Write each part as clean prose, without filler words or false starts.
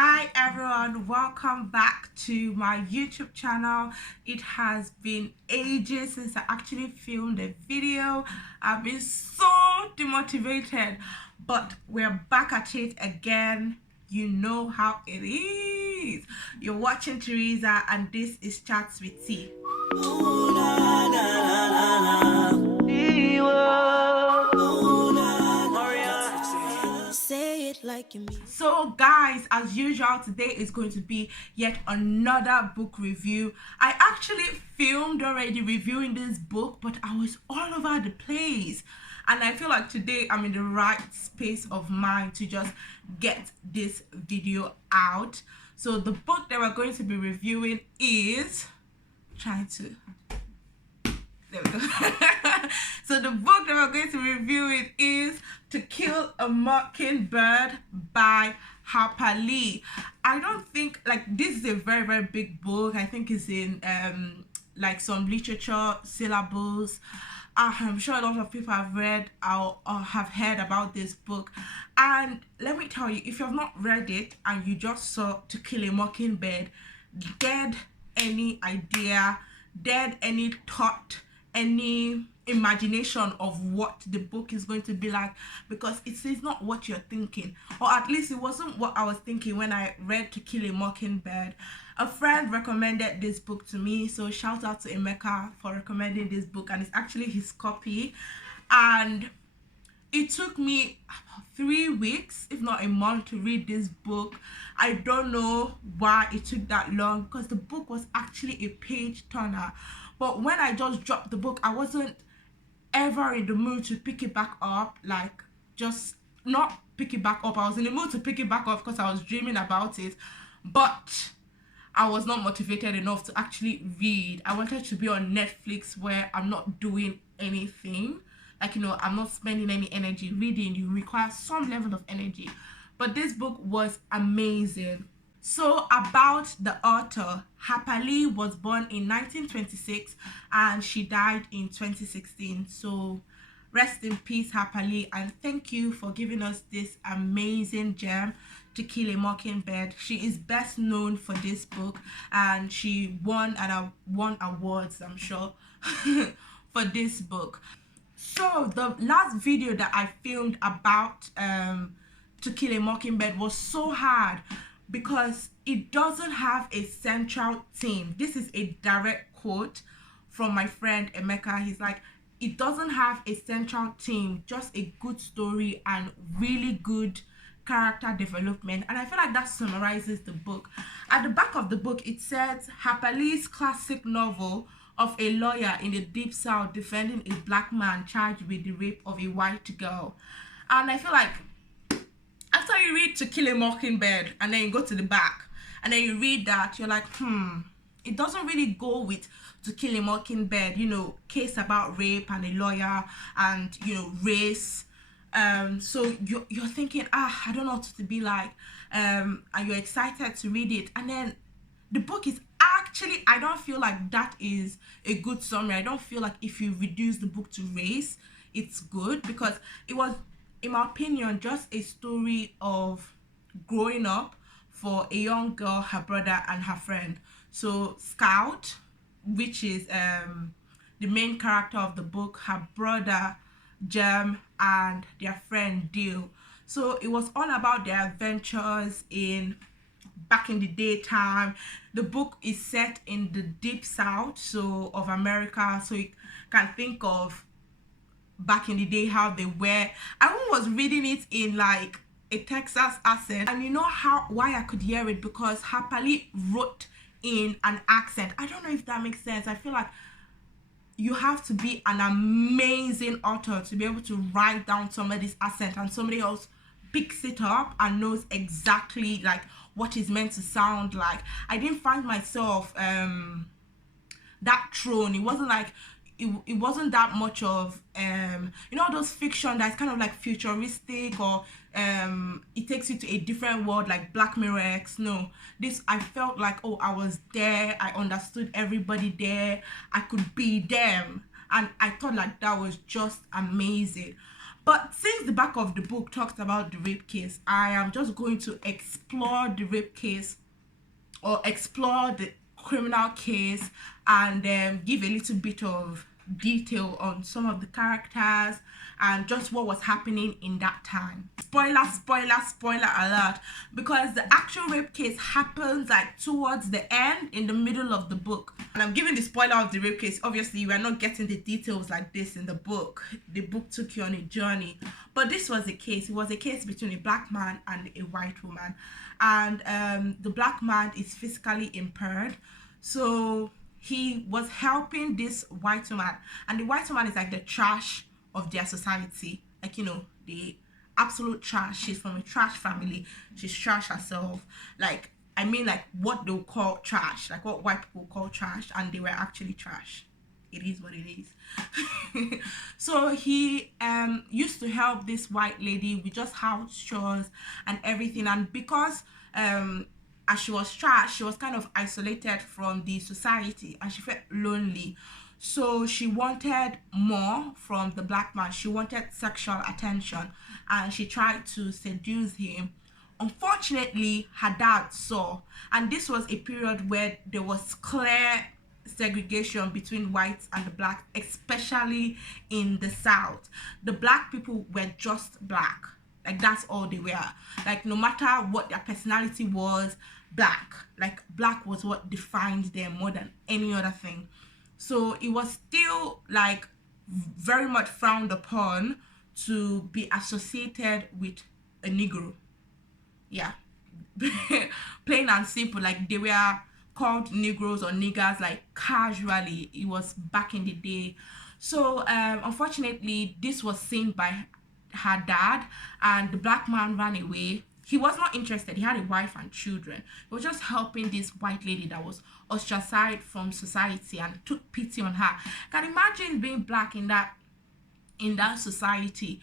Hi everyone, welcome back to my YouTube channel. It has been ages since I actually filmed a video. I've been so demotivated, but we're back at it again. You know how it is. You're watching Teresa and this is Chats with T. So guys, as usual, today is going to be yet another book review. I actually filmed already reviewing this book, but I was all over the place, and I feel like today I'm in the right space of mind to just get this video out. So the book that we're going to be reviewing is there we go. So the book that we're going to review it is To Kill a Mockingbird by Harper Lee. I don't think, like, this is a very big book. I think it's in like some literature syllables. I'm sure a lot of people have read or have heard about this book, and let me tell you, if you have not read it and you just saw To Kill a Mockingbird, dead any idea, dead any thought, any imagination of what the book is going to be like, because it is not what you're thinking, or at least it wasn't what I was thinking when I read To Kill a Mockingbird. A friend recommended this book to me, so shout out to Emeka for recommending this book, and it's actually his copy. And it took me about 3 weeks, if not a month, to read this book. I don't know why it took that long, because the book was actually a page turner. But when I just dropped the book, I wasn't ever in the mood to pick it back up. Like, just not pick it back up. I was in the mood to pick it back up because I was dreaming about it, but I was not motivated enough to actually read. I wanted to be on Netflix where I'm not doing anything. Like, you know, I'm not spending any energy. Reading, you require some level of energy. But this book was amazing. So about the author, Harper Lee was born in 1926 and she died in 2016. So rest in peace, Harper Lee, and thank you for giving us this amazing gem, To Kill a Mockingbird. She is best known for this book, and she won awards, I'm sure, for this book. So the last video that I filmed about To Kill a Mockingbird was so hard because it doesn't have a central theme. This is a direct quote from my friend Emeka. He's like, it doesn't have a central theme, just a good story and really good character development. And I feel like that summarizes the book. At the back of the book, it says Harper Lee's classic novel of a lawyer in the Deep South defending a black man charged with the rape of a white girl. And I feel like after you read To Kill a Mockingbird and then you go to the back and then you read that, you're like, it doesn't really go with To Kill a Mockingbird, you know, case about rape and a lawyer and, you know, race. So you're thinking, I don't know what to be like, and you're excited to read it, and then the book is actually, I don't feel like that is a good summary. I don't feel like if you reduce the book to race, it's good, because it was, in my opinion, just a story of growing up for a young girl, her brother and her friend. So Scout, which is the main character of the book, her brother Jem, and their friend Dale. So it was all about their adventures in back in the daytime. The book is set in the Deep South, so of America, so you can think of back in the day how they were. I was reading it in like a Texas accent, and you know why I could hear it, because Harper Lee wrote in an accent. I don't know if that makes sense. I feel like you have to be an amazing author to be able to write down somebody's accent and somebody else picks it up and knows exactly like what is meant to sound like. I didn't find myself that thrown. It wasn't like it wasn't that much of you know, those fiction that's kind of like futuristic, or it takes you to a different world like Black Mirror X. No, this, I felt like, oh, I was there, I understood everybody there, I could be them, and I thought like that was just amazing. But since the back of the book talks about the rape case, I am just going to explore the rape case, or explore the criminal case, and give a little bit of detail on some of the characters and just what was happening in that time. Spoiler alert, because the actual rape case happens like towards the end, in the middle of the book. And I'm giving the spoiler of the rape case. Obviously you are not getting the details like this in the book. The book took you on a journey, but this was a case. It was a case between a black man and a white woman, and the black man is physically impaired, so he was helping this white woman, and the white woman is like the trash of their society, like, you know, the absolute trash. She's from a trash family. She's trash herself, like, I mean, like what they'll call trash, like what white people call trash, and they were actually trash. It is what it is. So he used to help this white lady with just house chores and everything, and because as she was trash, she was kind of isolated from the society and she felt lonely. So she wanted more from the black man. She wanted sexual attention, and she tried to seduce him. Unfortunately, her dad saw, and this was a period where there was clear segregation between whites and the black, especially in the South. The black people were just black, like that's all they were. Like no matter what their personality was, black, like black was what defined them more than any other thing. So it was still like very much frowned upon to be associated with a Negro. Yeah. Plain and simple, like they were called Negroes or niggers like casually. It was back in the day. So unfortunately this was seen by her dad, and the black man ran away. He was not interested. He had a wife and children. He was just helping this white lady that was ostracized from society and took pity on her. Can you imagine being black in that society?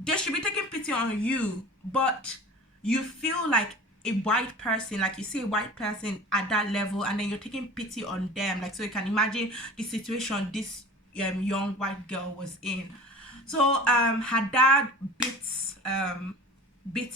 They should be taking pity on you, but you feel like a white person, like you see a white person at that level, and then you're taking pity on them. Like, so you can imagine the situation this young white girl was in. So her dad beats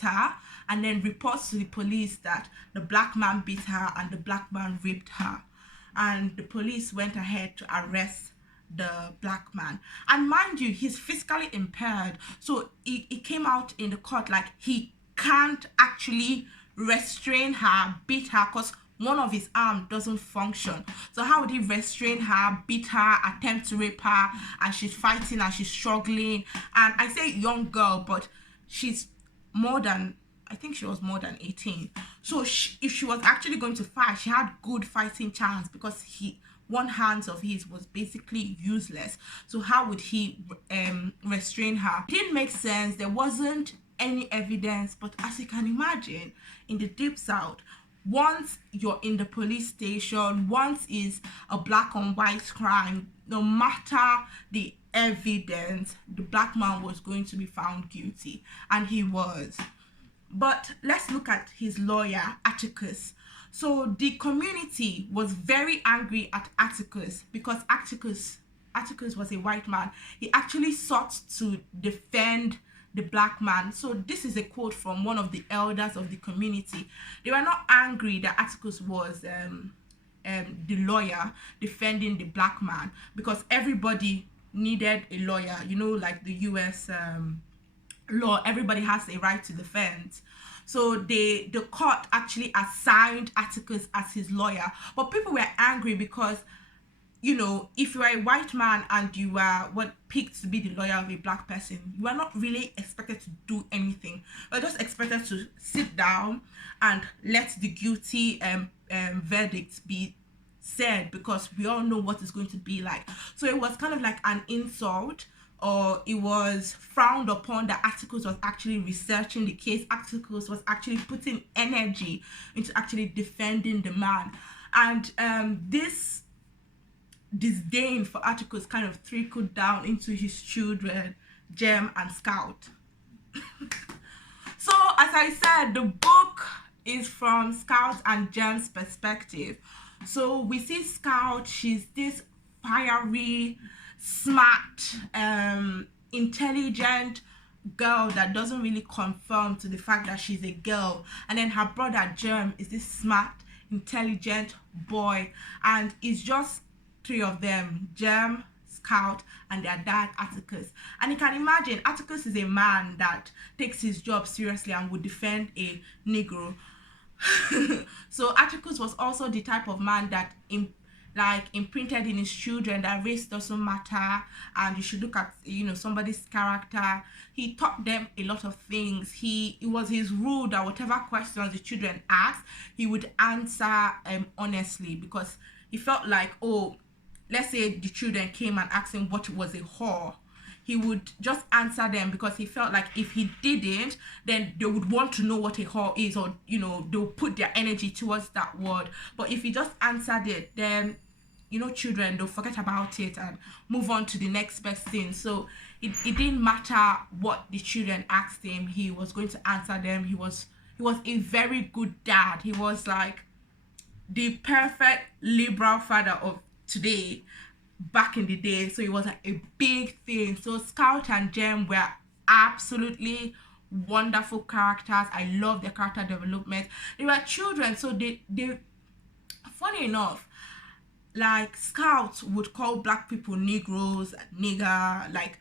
her, and then reports to the police that the black man beat her and the black man raped her, and the police went ahead to arrest the black man. And mind you, he's physically impaired, so it came out in the court like he can't actually restrain her, beat her, because one of his arms doesn't function. So how would he restrain her, beat her, attempt to rape her, and she's fighting and she's struggling? And I say young girl, but she's more than, I think she was more than 18. So if she was actually going to fight, she had good fighting chance, because one hand of his was basically useless. So how would he restrain her? It didn't make sense. There wasn't any evidence. But as you can imagine, in the deep South, once you're in the police station, once is a black on white crime, no matter the evidence, the black man was going to be found guilty, and he was. But let's look at his lawyer, Atticus. So the community was very angry at Atticus, because Atticus was a white man. He actually sought to defend the black man. So this is a quote from one of the elders of the community. They were not angry that Atticus was the lawyer defending the black man, because everybody needed a lawyer. You know, like the US law, everybody has a right to defense. So the court actually assigned Atticus as his lawyer. But people were angry because, you know, if you are a white man and you are picked to be the lawyer of a black person, you are not really expected to do anything. You're just expected to sit down and let the guilty verdict be said, because we all know what it's going to be like. So it was kind of like an insult, or it was frowned upon that Atticus was actually researching the case. Atticus was actually putting energy into actually defending the man. And this disdain for Atticus kind of trickled down into his children, Jem and Scout. So as I said, the book is from Scout and Jem's perspective. So we see Scout, she's this fiery, smart, intelligent girl that doesn't really conform to the fact that she's a girl, and then her brother Germ is this smart, intelligent boy, and it's just three of them: Germ, Scout, and their dad Atticus. And you can imagine Atticus is a man that takes his job seriously and would defend a Negro. So Atticus was also the type of man that imprinted in his children that race doesn't matter, and you should look at, you know, somebody's character. He taught them a lot of things. It was his rule that whatever questions the children asked, he would answer honestly, because he felt like, oh, let's say the children came and asked him what was a whore, he would just answer them, because he felt like if he didn't, then they would want to know what a whore is, or, you know, they'll put their energy towards that word. But if he just answered it, then, you know, children, they'll forget about it and move on to the next best thing. So it didn't matter what the children asked him, he was going to answer them. He was a very good dad. He was like the perfect liberal father of today back in the day. So it was like a big thing. So Scout and Gem were absolutely wonderful characters. I love their character development. They were children, so they funny enough, like Scout would call black people Negroes, nigger, like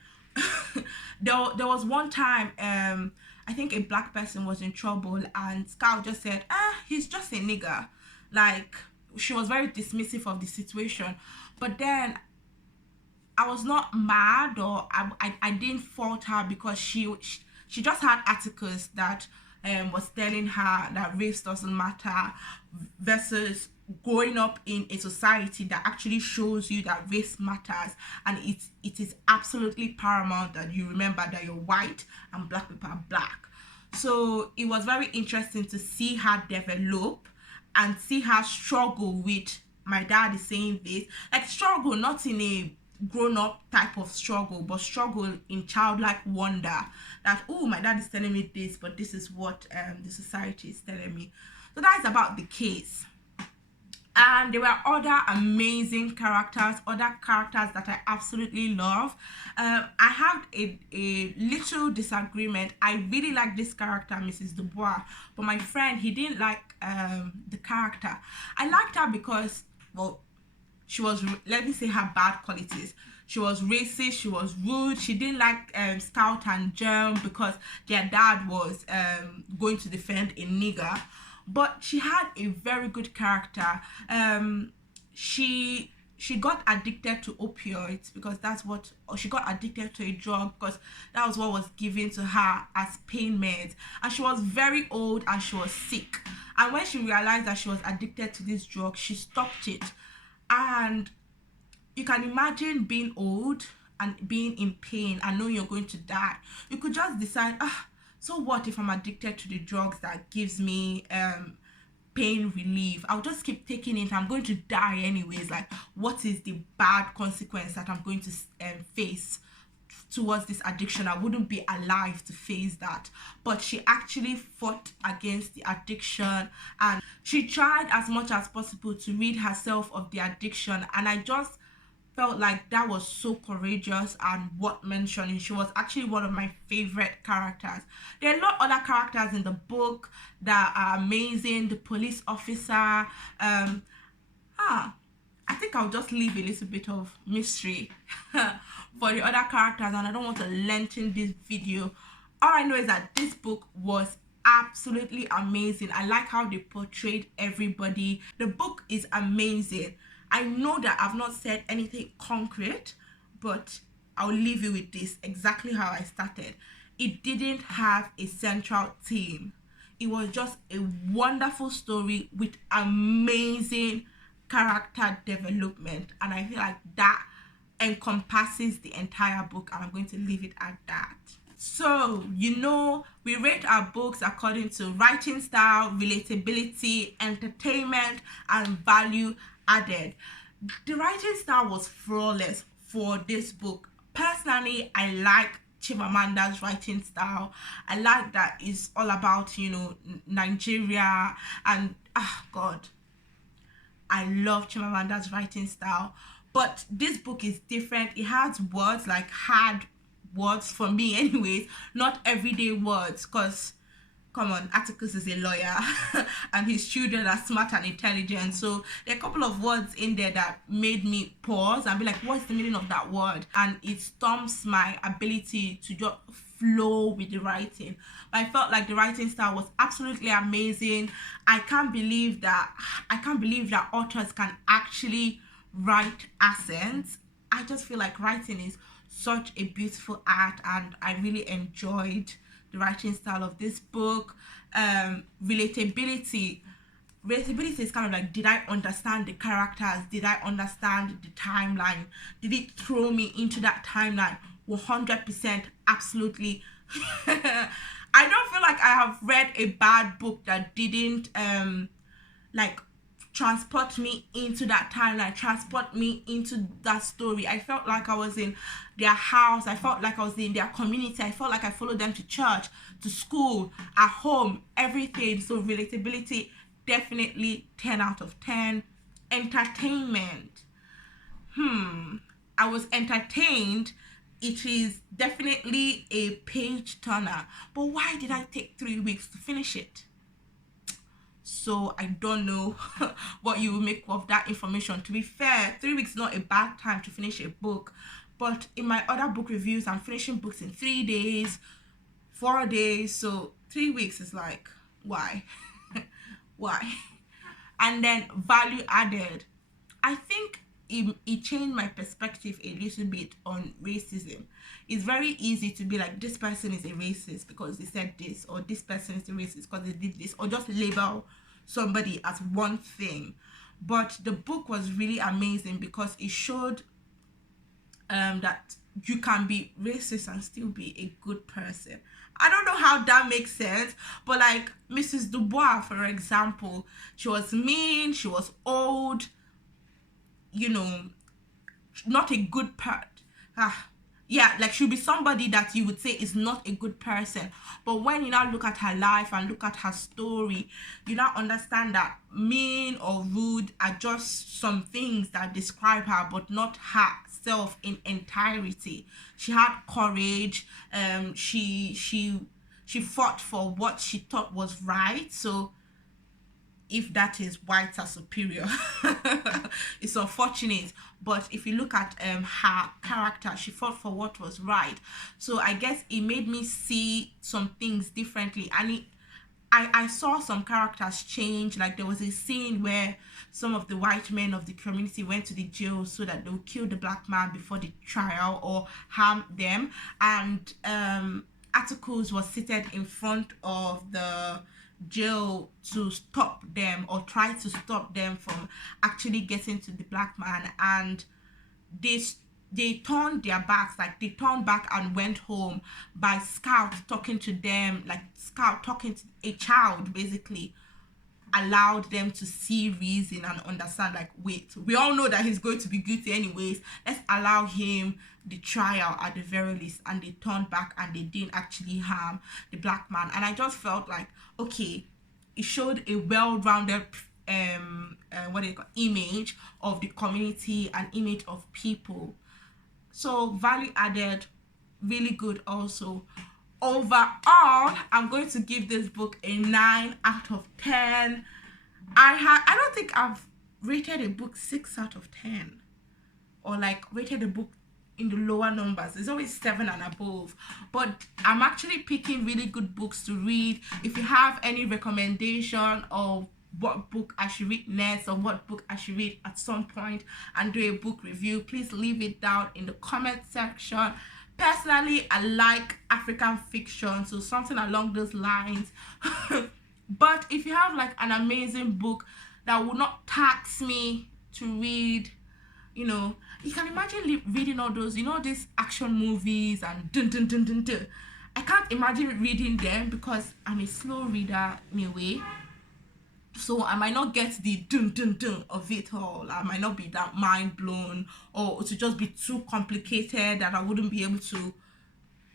there was one time I think a black person was in trouble, and Scout just said, he's just a nigger. Like, she was very dismissive of the situation. But then I was not mad, or I didn't fault her, because she just had articles that was telling her that race doesn't matter, versus growing up in a society that actually shows you that race matters, and it is absolutely paramount that you remember that you're white and black people are black. So it was very interesting to see her develop and see her struggle with, my dad is saying this, like struggle not in a grown-up type of struggle, but struggle in childlike wonder that, oh, my dad is telling me this, but this is what the society is telling me. So that is about the case. And there were other amazing characters, other characters that I absolutely love. I have a little disagreement. I really like this character, Mrs. Dubois, but my friend, he didn't like the character. I liked her because, well, she was, let me say her bad qualities. She was racist, she was rude, she didn't like Scout and Germ because their dad was going to defend a nigger. But she had a very good character. She got addicted to opioids because that's what, or she got addicted to a drug because that was what was given to her as pain meds. And she was very old and she was sick. And when she realized that she was addicted to this drug, she stopped it. And you can imagine being old and being in pain and knowing you're going to die. You could just decide, so what if I'm addicted to the drugs that gives me pain relief? I'll just keep taking it. I'm going to die anyways. Like, what is the bad consequence that I'm going to face towards this addiction? I wouldn't be alive to face that. But she actually fought against the addiction, and she tried as much as possible to rid herself of the addiction. And I just felt like that was so courageous and worth mentioning. She was actually one of my favorite characters. There are a lot of other characters in the book that are amazing. The police officer, I think I'll just leave a little bit of mystery for the other characters, and I don't want to lengthen this video. All I know is that this book was absolutely amazing. I like how they portrayed everybody. The book is amazing. I know that I've not said anything concrete, but I'll leave you with this, exactly how I started. It didn't have a central theme. It was just a wonderful story with amazing character development. And I feel like that encompasses the entire book, and I'm going to leave it at that. So, you know, we rate our books according to writing style, relatability, entertainment, and value added. The writing style was flawless for this book. Personally, I like Chimamanda's writing style. I like that it's all about, you know, Nigeria, and God, I love Chimamanda's writing style. But this book is different. It has words like hard words for me anyways, not everyday words, because come on, Atticus is a lawyer and his children are smart and intelligent. So there are a couple of words in there that made me pause and be like, what's the meaning of that word? And it stumps my ability to just flow with the writing. But I felt like the writing style was absolutely amazing. I can't believe that authors can actually write accents. I just feel like writing is such a beautiful art, and I really enjoyed the writing style of this book. Relatability is kind of like, did I understand the characters? Did I understand the timeline? Did it throw me into that timeline? 100%, absolutely. I don't feel like I have read a bad book that didn't like transport me into that timeline, transport me into that story. I felt like I was in their house. I felt like I was in their community. I felt like I followed them to church, to school, at home, everything. So relatability, definitely 10 out of 10. Entertainment, I was entertained. It is definitely a page turner, but why did I take 3 weeks to finish it? So I don't know what you will make of that information. To be fair, 3 weeks is not a bad time to finish a book, but in my other book reviews, I'm finishing books in 3 days, 4 days. So 3 weeks is like, why? Why? And then value added, I think it changed my perspective a little bit on racism. It's very easy to be like, this person is a racist because they said this, or this person is a racist because they did this, or just label somebody as one thing. But the book was really amazing because it showed that you can be racist and still be a good person. I don't know how that makes sense, but like Mrs. Dubois, for example, she was mean, she was old, you know, not a good part. Yeah, like she'll be somebody that you would say is not a good person. But when you now look at her life and look at her story, you now understand that mean or rude are just some things that describe her, but not herself in entirety. She had courage. She fought for what she thought was right. So if that is whites are superior, it's unfortunate. But if you look at her character, she fought for what was right. So I guess it made me see some things differently. And I saw some characters change. Like there was a scene where some of the white men of the community went to the jail so that they would kill the black man before the trial or harm them. And Atticus was seated in front of the jail to stop them, or try to stop them from actually getting to the black man. And they turned their backs, like they turned back and went home by Scout talking to them, like Scout talking to a child, basically allowed them to see reason and understand, like, wait, we all know that he's going to be guilty anyways, let's allow him the trial at the very least. And they turned back and they didn't actually harm the black man. And I just felt like, okay, it showed a well-rounded image of the community and image of people. So value added, really good also. Overall, I'm going to give this book a 9 out of 10. I don't think I've rated a book 6 out of 10, or like rated a book in the lower numbers. It's always 7 and above. But I'm actually picking really good books to read. If you have any recommendation of what book I should read next, or what book I should read at some point and do a book review, please leave it down in the comment section. Personally, I like African fiction, so something along those lines. But if you have like an amazing book that will not tax me to read, you know, you can imagine reading all those, you know, these action movies and dun dun dun dun dun. I can't imagine reading them because I'm a slow reader in a way. So I might not get the dun dun dun of it all. I might not be that mind blown, or to just be too complicated that I wouldn't be able to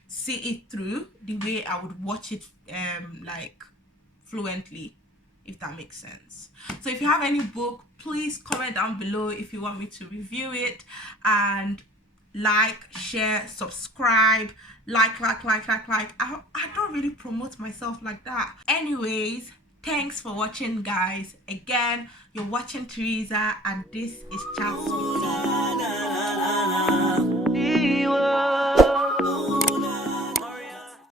see it through the way I would watch it like fluently, if that makes sense. So if you have any book, please comment down below if you want me to review it, and like, share, subscribe, like. I don't really promote myself like that. Anyways, thanks for watching, guys. Again, you're watching Teresa, and this is Chats with T.